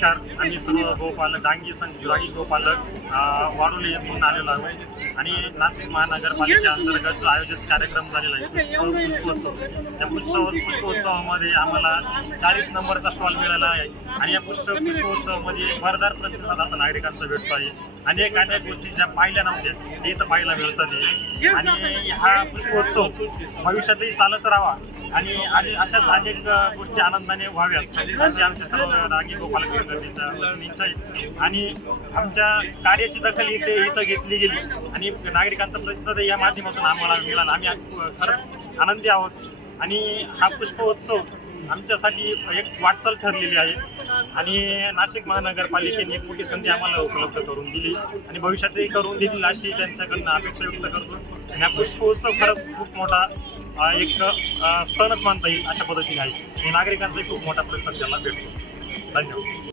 नमस्कार. आम्ही सर्व गोपालक डांगी गोपालक वाडोली येथून आलेलो आहोत आणि नाशिक महानगरपालिकेअंतर्गत जो आयोजित कार्यक्रम झालेला आहे पुष्पोत्सव, त्या पुष्पोत्सवामध्ये आम्हाला 40 नंबरचा स्टॉल मिळाला आहे आणि या पुष्पोत्सवामध्ये भरदार प्रतिसाद असा नागरिकांचा भेटतो आहे. अनेक गोष्टी ज्या पाहिल्या नव्हत्या ते इथं पाहायला मिळतात आणि हा पुष्पोत्सव भविष्यातही चालत राहावा आणि अशाच अनेक गोष्टी आनंदाने व्हाव्यात अशी आमच्या सर्व डांगी गोपालक संघटनेच्या वतीने इच्छा आहे. आणि आमच्या कार्याची दखल इथं घेतली गेली आणि नागरिकांचा प्रतिसाद या माध्यमातून आम्हाला मिळाला. आम्ही खरंच आनंदी आहोत आणि हा पुष्पोत्सव आमच्यासाठी एक वाटचाल ठरलेली आहे आणि नाशिक महानगरपालिकेने एक मोठी संधी आम्हाला उपलब्ध करून दिली आणि भविष्यातही करून देतील अशी त्यांच्याकडनं अपेक्षा व्यक्त करतो. आणि हा पुष्पोत्सव खरंच खूप मोठा एक सणच मानता येईल अशा पद्धतीने आहे. नागरिकांचाही खूप मोठा प्रतिसाद त्याला भेटतो. धन्यवाद.